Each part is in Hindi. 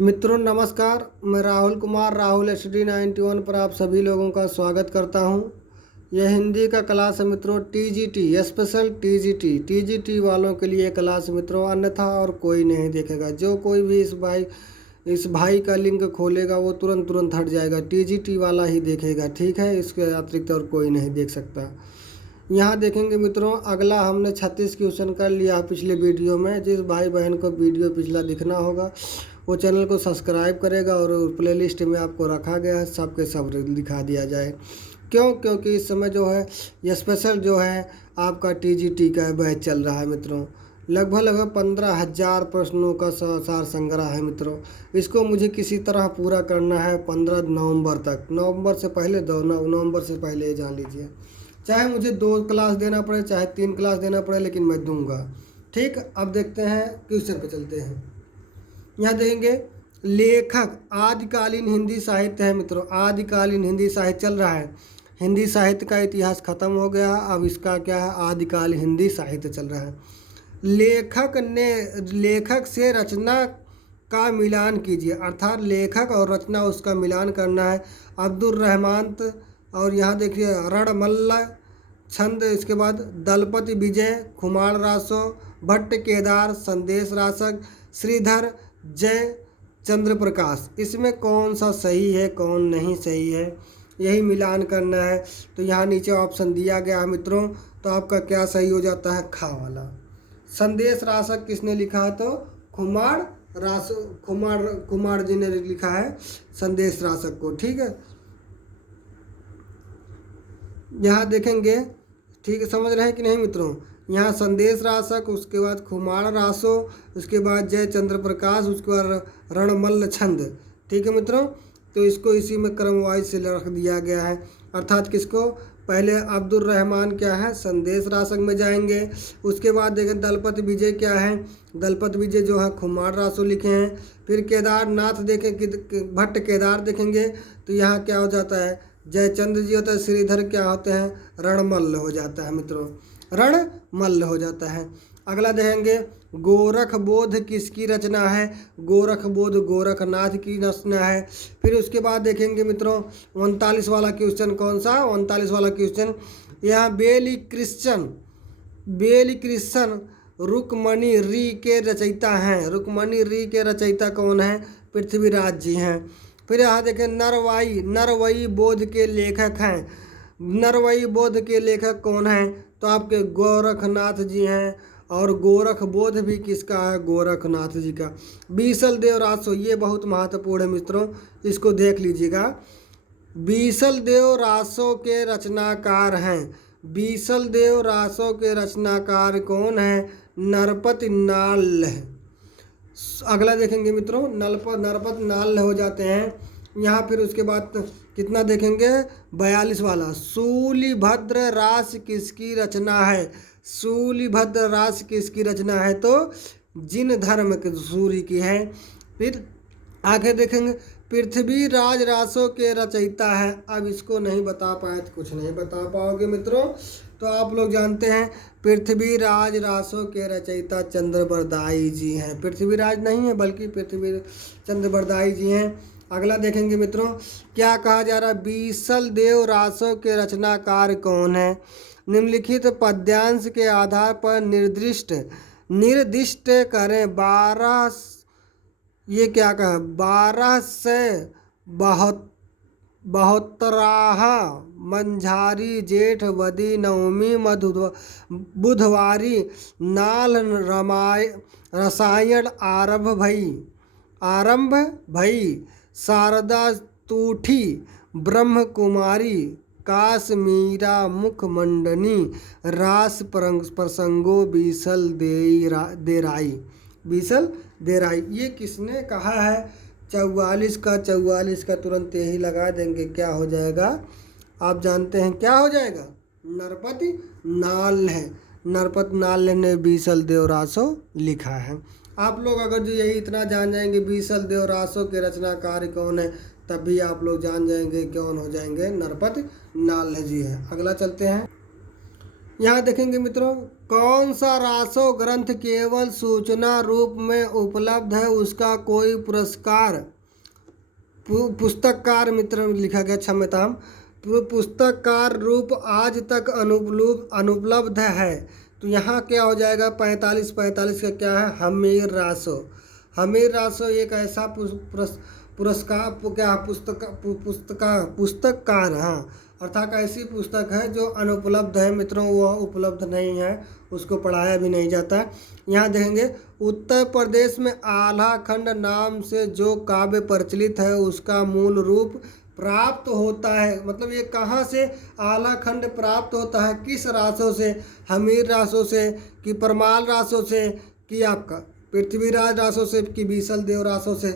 मित्रों नमस्कार। मैं राहुल कुमार राहुल HD91 पर आप सभी लोगों का स्वागत करता हूं। यह हिंदी का क्लास है मित्रों, TGT स्पेशल TGT वालों के लिए क्लास मित्रों, अन्यथा और कोई नहीं देखेगा। जो कोई भी इस भाई का लिंक खोलेगा वो तुरंत हट जाएगा। TGT वाला ही देखेगा, ठीक है। इसके अतिरिक्त और कोई नहीं देख सकता। यहाँ देखेंगे मित्रों, अगला हमने 36 क्वेश्चन कर लिया पिछले वीडियो में। जिस भाई बहन को वीडियो पिछला दिखना होगा वो चैनल को सब्सक्राइब करेगा और प्लेलिस्ट में आपको रखा गया है, सब के सब दिखा दिया जाए। क्योंकि इस समय जो है ये स्पेशल जो है आपका TGT का बैच चल रहा है मित्रों। लगभग 15,000 प्रश्नों का सार संग्रह है मित्रों। इसको मुझे किसी तरह पूरा करना है 15 नवंबर तक। नवंबर से पहले नवंबर से पहले ये जान लीजिए। चाहे मुझे 2 क्लास देना पड़े, चाहे 3 क्लास देना पड़े, लेकिन मैं दूंगा। ठीक, अब देखते हैं क्वेश्चन पे चलते हैं। यहाँ देखेंगे लेखक, आदिकालीन हिंदी साहित्य है मित्रों। आदिकालीन हिंदी साहित्य चल रहा है। हिंदी साहित्य का इतिहास खत्म हो गया, अब इसका क्या है, आदिकालीन हिंदी साहित्य चल रहा है। लेखक से रचना का मिलान कीजिए, अर्थात लेखक और रचना उसका मिलान करना है। अब्दुल रहमान, और यहाँ देखिए रणमल्ल छंद, इसके बाद दलपति विजय, खुमार रासो, भट्ट केदार, संदेश रासक, श्रीधर, जय चंद्र प्रकाश। इसमें कौन सा सही है कौन नहीं सही है, यही मिलान करना है। तो यहाँ नीचे ऑप्शन दिया गया है मित्रों, तो आपका क्या सही हो जाता है, खा वाला। संदेश रासक किसने लिखा है, तो कुमार जी ने लिखा है संदेश रासक को, ठीक है। यहाँ देखेंगे, ठीक है, समझ रहे हैं कि नहीं मित्रों। यहाँ संदेश रासक, उसके बाद खुमार रासो, उसके बाद जय चंद्र प्रकाश, उसके बाद रणमल्ल छंद, ठीक है मित्रों। तो इसको इसी में क्रम वाइज से रख दिया गया है, अर्थात किसको, पहले अब्दुल रहमान क्या है, संदेश रासक में जाएंगे। उसके बाद देखें दलपति विजय क्या है, दलपति विजय जो है खुमार रासो लिखे हैं। फिर केदारनाथ देखें कि भट्ट केदार देखेंगे, तो यहाँ क्या हो जाता है, जयचंद्र जी होता है। श्रीधर क्या होते हैं, रणमल्ल हो जाता है मित्रों, रणमल्ल हो जाता है। अगला देखेंगे गोरख बोध किसकी रचना है, गोरख बोध गोरखनाथ की रचना है। फिर उसके बाद देखेंगे मित्रों 39 वाला क्वेश्चन, कौन सा 39 वाला क्वेश्चन, यहाँ बेली कृष्ण रुक्मणी री के रचयिता हैं। रुक्मणी री के रचयिता कौन है, पृथ्वीराज जी हैं। फिर यहाँ देखें नरवई बोध के लेखक हैं। नरवई बोध के लेखक कौन हैं, तो आपके गोरखनाथ जी हैं। और गोरख बोध भी किसका है, गोरखनाथ जी का। बीसल देव रासो, ये बहुत महत्वपूर्ण है मित्रों, इसको देख लीजिएगा। बीसल देव रासो के रचनाकार हैं। बीसल देव रासो के रचनाकार कौन है, नरपत नाल। अगला देखेंगे मित्रों नरपत नाल हो जाते हैं यहाँ। फिर उसके बाद कितना देखेंगे, 42 वाला, शूलिभद्र रास किसकी रचना है। शूलिभद्र रास किसकी रचना है, तो जिन धर्म के सूर्य की है। फिर आगे देखेंगे पृथ्वीराज रासों के रचयिता है। अब इसको नहीं बता पाए तो कुछ नहीं बता पाओगे मित्रों। तो आप लोग जानते हैं पृथ्वीराज रासों के रचयिता चंद्रबरदाई जी हैं। पृथ्वीराज नहीं है बल्कि पृथ्वी चंद्रबरदाई जी हैं। अगला देखेंगे मित्रों, क्या कहा जा रहा है, बीसल देव रासों के रचनाकार कौन है। निम्नलिखित पद्यांश के आधार पर निर्दिष्ट करें। 12, ये क्या कहा, 1272 मंझारी जेठ वदी नवमी बुधवारी नाल रसायन आरंभ भई शारदा तूठी ब्रह्म कुमारी काश्मीरा मुखमंडनी रास प्रसंगो बीसल देराई। ये किसने कहा है, 44 का तुरंत यही लगा देंगे, क्या हो जाएगा, आप जानते हैं क्या हो जाएगा, नरपति नाल है। नरपत नाल ने बीसल देव रासो लिखा है। आप लोग अगर जो यही इतना जान जाएंगे बीसल देव रासो के रचनाकार कौन है, तब भी आप लोग जान जाएंगे कौन हो जाएंगे, नरपत नाल जी है। अगला चलते हैं, यहाँ देखेंगे मित्रों कौन सा रासो ग्रंथ केवल सूचना रूप में उपलब्ध है, उसका कोई पुरस्कार पुस्तककार मित्र लिखा गया, क्षम्यताम, पुस्तककार रूप आज तक अनुपलब्ध है। तो यहाँ क्या हो जाएगा, 45 का क्या है, हमीर रासो। हमीर रासो एक ऐसा पुरस्कार क्या पुस्तककार, हाँ, अर्थात ऐसी पुस्तक है जो अनुपलब्ध है मित्रों, वह उपलब्ध नहीं है, उसको पढ़ाया भी नहीं जाता। यहाँ देखेंगे उत्तर प्रदेश में आल्हा खंड नाम से जो काव्य प्रचलित है उसका मूल रूप प्राप्त होता है, मतलब ये कहाँ से आल्हा खंड प्राप्त होता है, किस रासों से, हमीर रासों से कि परमाल रासों से कि आपका पृथ्वीराज रासों से कि बीसल देव रासों से।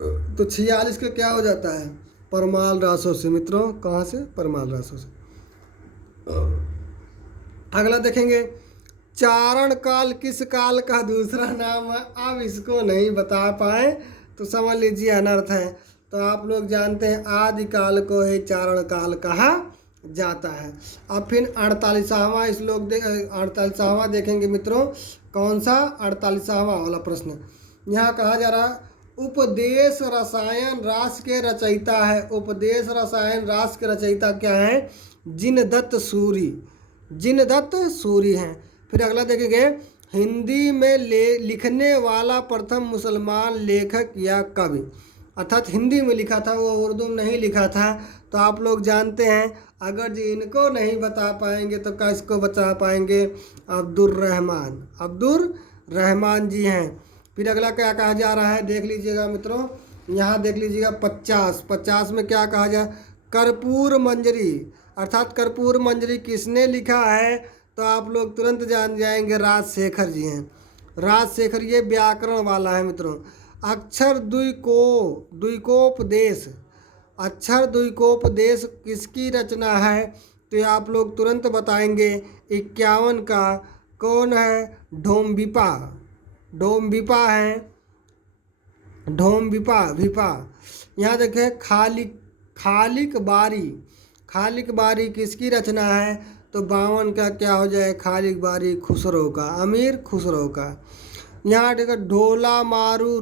तो 46 का क्या हो जाता है, परमाल रासों से मित्रों, कहाँ से, परमाल रासों से। अगला देखेंगे चारण काल किस काल का दूसरा नाम है। अब इसको नहीं बता पाए तो समझ लीजिए अनर्थ है। तो आप लोग जानते हैं आदिकाल को ही चारण काल कहा जाता है। अब फिर 48वां श्लोक 48वां देखेंगे मित्रों, कौन सा, 48वां वाला प्रश्न। यहाँ कहा जा रहा है उपदेश रसायन रास के रचयिता है। उपदेश रसायन रास के रचयिता क्या है, जिनदत्त सूरी, जिनदत्त सूरी हैं। फिर अगला देखेंगे हिंदी में लिखने वाला प्रथम मुसलमान लेखक या कवि, अर्थात हिंदी में लिखा था, वो उर्दू में नहीं लिखा था। तो आप लोग जानते हैं अगर जी इनको नहीं बता पाएंगे तो किसको बता पाएंगे, अब्दुल रहमान जी हैं। फिर अगला क्या कहा जा रहा है, देख लीजिएगा मित्रों, यहाँ देख लीजिएगा 50 में क्या कहा जाए, कर्पूर मंजरी, अर्थात कर्पूर मंजरी किसने लिखा है, तो आप लोग तुरंत जान जाएंगे राजशेखर जी हैं। राजशेखर, ये व्याकरण वाला है मित्रों। अक्षर द्विकोपदेश, अक्षर द्विकोपदेश किसकी रचना है, तो आप लोग तुरंत बताएंगे 51 का, कौन है, ढोमबिपा है, ढोमबिपा। यहाँ देखें खालिक बारी किसकी रचना है, तो 52 का क्या हो जाए, खालिक बारी खुसरो का, अमीर खुसरो का। यहाँ देखो ढोला मारू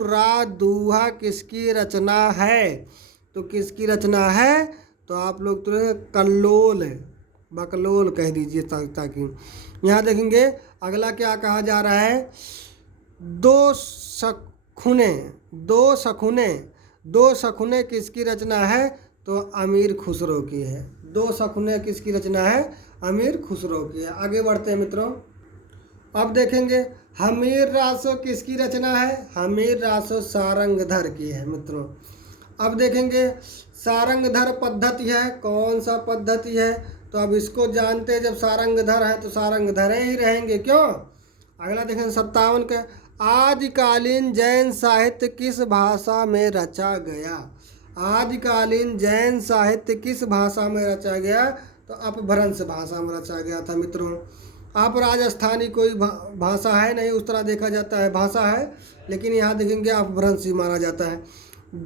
रा दूहा किसकी रचना है, तो किसकी रचना है, तो आप लोग तुरंत बकलोल कह दीजिए ताकि। यहाँ देखेंगे अगला क्या कहा जा रहा है, दो सखुने किसकी रचना है, तो अमीर खुसरो की है। दो सखुने किसकी रचना है, अमीर खुसरो की है। आगे बढ़ते हैं मित्रों, अब देखेंगे हमीर रासो किसकी रचना है, हमीर रासो सारंगधर की है मित्रों। अब देखेंगे सारंगधर पद्धति है, कौन सा पद्धति है, तो अब इसको जानते हैं, जब सारंगधर है तो सारंगधर ही रहेंगे, क्यों। अगला देखेंगे 57 का, आदिकालीन जैन साहित्य किस भाषा में रचा गया। आदिकालीन जैन साहित्य किस भाषा में रचा गया, तो अपभ्रंश भाषा में रचा गया था मित्रों। आप राजस्थानी कोई भाषा है नहीं, उस तरह देखा जाता है, भाषा है, लेकिन यहाँ देखेंगे अपभ्रंश ही माना जाता है।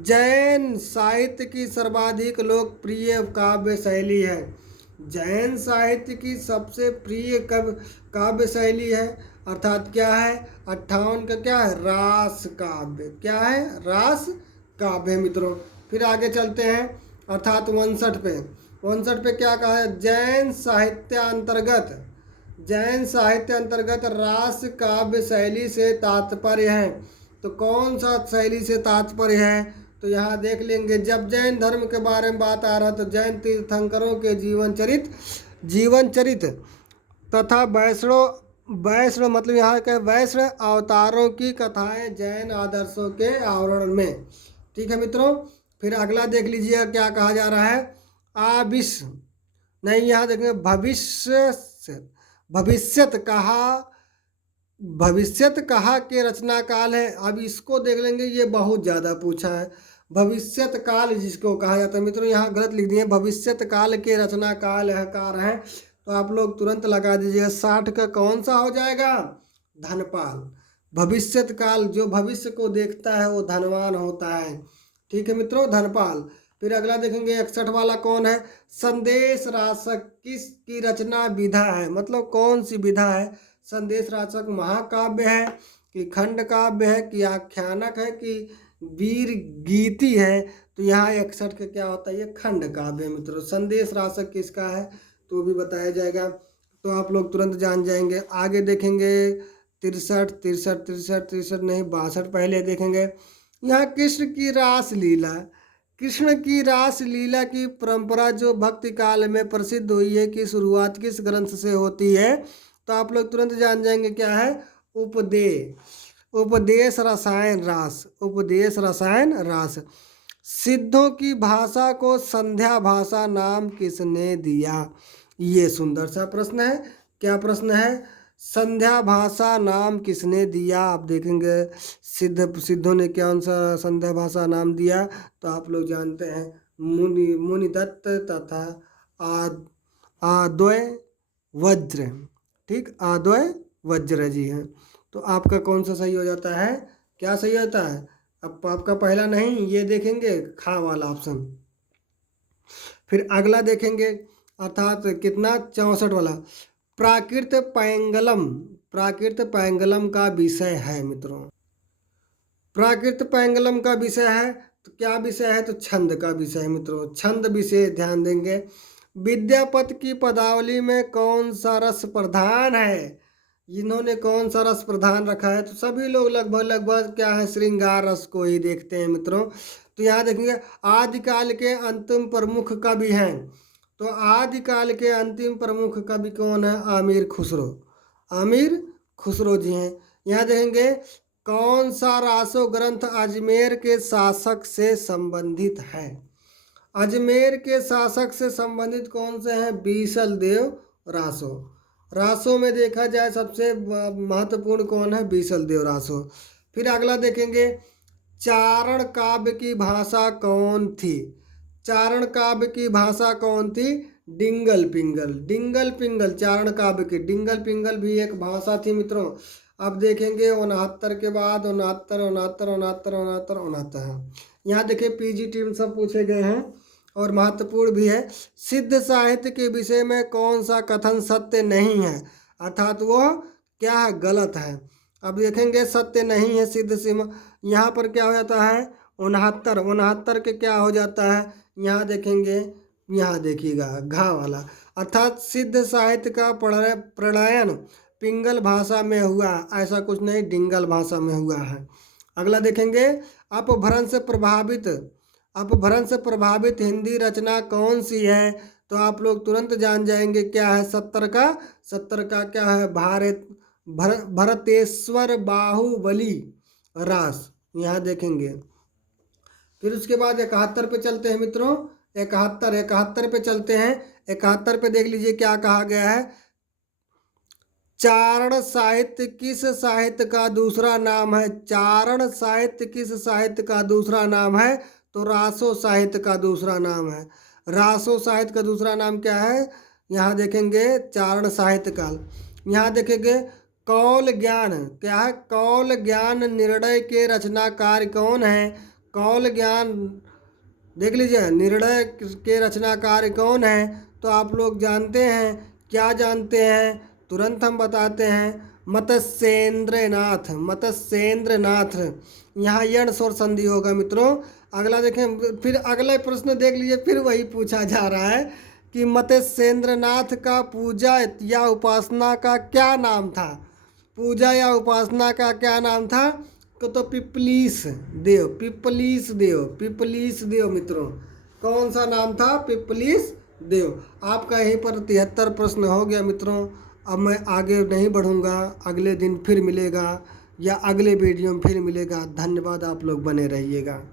जैन साहित्य की सर्वाधिक लोकप्रिय काव्य शैली है, जैन साहित्य की सबसे प्रिय काव्य शैली है, अर्थात क्या है, 58 का क्या है, रास काव्य, क्या है, रास काव्य मित्रों। फिर आगे चलते हैं, अर्थात 59 पे क्या कहा है, जैन साहित्य अंतर्गत रास काव्य शैली से तात्पर्य है। तो कौन सा शैली से तात्पर्य है, तो यहाँ देख लेंगे, जब जैन धर्म के बारे में बात आ रहा है तो जैन तीर्थंकरों के जीवन चरित तथा वैष्णव मतलब यहाँ के वैष्णव अवतारों की कथाएं जैन आदर्शों के आवरण में। ठीक है मित्रों। फिर अगला देख लीजिए क्या कहा जा रहा है, यहाँ देखेंगे भविष्यत कहा के रचना काल है। अब इसको देख लेंगे, ये बहुत ज़्यादा पूछा है, भविष्यत काल जिसको कहा जाता है मित्रों, यहाँ गलत लिख दिए, भविष्यत काल के रचना कार हैं, तो आप लोग तुरंत लगा दीजिएगा 60 का कौन सा हो जाएगा, धनपाल। भविष्यत काल जो भविष्य को देखता है वो धनवान होता है। ठीक है मित्रों, धनपाल। फिर अगला देखेंगे 61 वाला कौन है, संदेश राशक किसकी रचना विधा है, मतलब कौन सी विधा है। संदेश राशक महाकाव्य है कि खंड काव्य है कि आख्यानक है कि वीर गीति है। तो यहाँ 61 का क्या होता है, ये खंड काव्य है मित्रों। संदेश राशक किसका है तो भी बताया जाएगा, तो आप लोग तुरंत जान जाएंगे। आगे देखेंगे 63 नहीं 62 पहले देखेंगे। यहाँ कृष्ण की रास लीला, कृष्ण की रास लीला की परंपरा जो भक्ति काल में प्रसिद्ध हुई है कि शुरुआत किस ग्रंथ से होती है, तो आप लोग तुरंत जान जाएंगे क्या है, उपदेश रसायन रास, उपदेश रसायन रास। सिद्धों की भाषा को संध्या भाषा नाम किसने दिया, ये सुंदर सा प्रश्न है। क्या प्रश्न है, संध्या भाषा नाम किसने दिया। आप देखेंगे सिद्धों ने कौन सा संध्या भाषा नाम दिया, तो आप लोग जानते हैं मुनिदत्त तथा आद्वय वज्र, ठीक, आद्वय वज्र जी हैं। तो आपका कौन सा सही हो जाता है, क्या सही होता है, अब आपका पहला नहीं, ये देखेंगे खा वाला ऑप्शन। फिर अगला देखेंगे अर्थात कितना 64 वाला, प्राकृत पैंगलम, प्राकृत पैंगलम का विषय है मित्रों। प्राकृत पैंगलम का विषय है तो क्या विषय है, तो छंद का विषय है मित्रों, छंद विषय ध्यान देंगे। विद्यापति की पदावली में कौन सा रस प्रधान है, इन्होंने कौन सा रस प्रधान रखा है, तो सभी लोग लगभग क्या है, श्रृंगार रस को ही देखते हैं मित्रों। तो यहाँ देखेंगे आदिकाल के अंतिम प्रमुख कवि हैं, तो आदिकाल के अंतिम प्रमुख कवि कौन है, आमिर खुसरो, आमिर खुसरो जी हैं। यहाँ देखेंगे कौन सा रासो ग्रंथ अजमेर के शासक से संबंधित है, अजमेर के शासक से संबंधित कौन से हैं, बीसल देव रासो। रासो में देखा जाए सबसे महत्वपूर्ण कौन है, बीसल देव रासो। फिर अगला देखेंगे चारण काव्य की भाषा कौन थी, चारण काव्य की भाषा कौन थी, डिंगल पिंगल, डिंगल पिंगल चारण काव्य की, डिंगल पिंगल भी एक भाषा थी मित्रों। अब देखेंगे 69 के बाद 69 यहाँ देखिए पीजी टीम सब पूछे गए हैं और महत्वपूर्ण भी है। सिद्ध साहित्य के विषय में कौन सा कथन सत्य नहीं है, अर्थात वो क्या है, गलत है। अब देखेंगे सत्य नहीं है सिद्ध सीमा, यहाँ पर क्या हो जाता है 69 के क्या हो जाता है, यहाँ देखेंगे, यहाँ देखिएगा घा वाला, अर्थात सिद्ध साहित्य का प्रणयन पिंगल भाषा में हुआ, ऐसा कुछ नहीं, डिंगल भाषा में हुआ है। अगला देखेंगे अपभ्रंश से प्रभावित हिंदी रचना कौन सी है, तो आप लोग तुरंत जान जाएंगे क्या है, 70 का क्या है, भरतेश्वर बाहुबली रास, यहाँ देखेंगे। फिर उसके बाद 71 पे चलते हैं मित्रों, 71 पे चलते हैं। 71 पे देख लीजिए क्या कहा गया है, चारण साहित्य किस साहित्य का दूसरा नाम है, चारण साहित्य किस साहित्य का दूसरा नाम है, तो रासो साहित्य का दूसरा नाम है। रासो साहित्य का दूसरा नाम क्या है, यहाँ देखेंगे चारण साहित्य काल। यहाँ देखेंगे कौल ज्ञान, क्या है, कौल ज्ञान निर्णय के रचनाकार कौन है, कौल ज्ञान देख लीजिए, निर्णय के रचनाकार कौन है, तो आप लोग जानते हैं, क्या जानते हैं, तुरंत हम बताते हैं, मत्स्येंद्रनाथ, मत्स्येंद्रनाथ। यहाँ यण स्वर संधि होगा मित्रों। अगला देखें, फिर अगला प्रश्न देख लीजिए, फिर वही पूछा जा रहा है कि मत्स्येंद्रनाथ का पूजा या उपासना का क्या नाम था, पूजा या उपासना का क्या नाम था, तो पिपलीस देव, पिपलीस देव, पिपलीस देव मित्रों, कौन सा नाम था, पिपलीस देव। आपका यहीं पर 73 प्रश्न हो गया मित्रों। अब मैं आगे नहीं बढ़ूंगा, अगले दिन फिर मिलेगा या अगले वीडियो में फिर मिलेगा। धन्यवाद, आप लोग बने रहिएगा।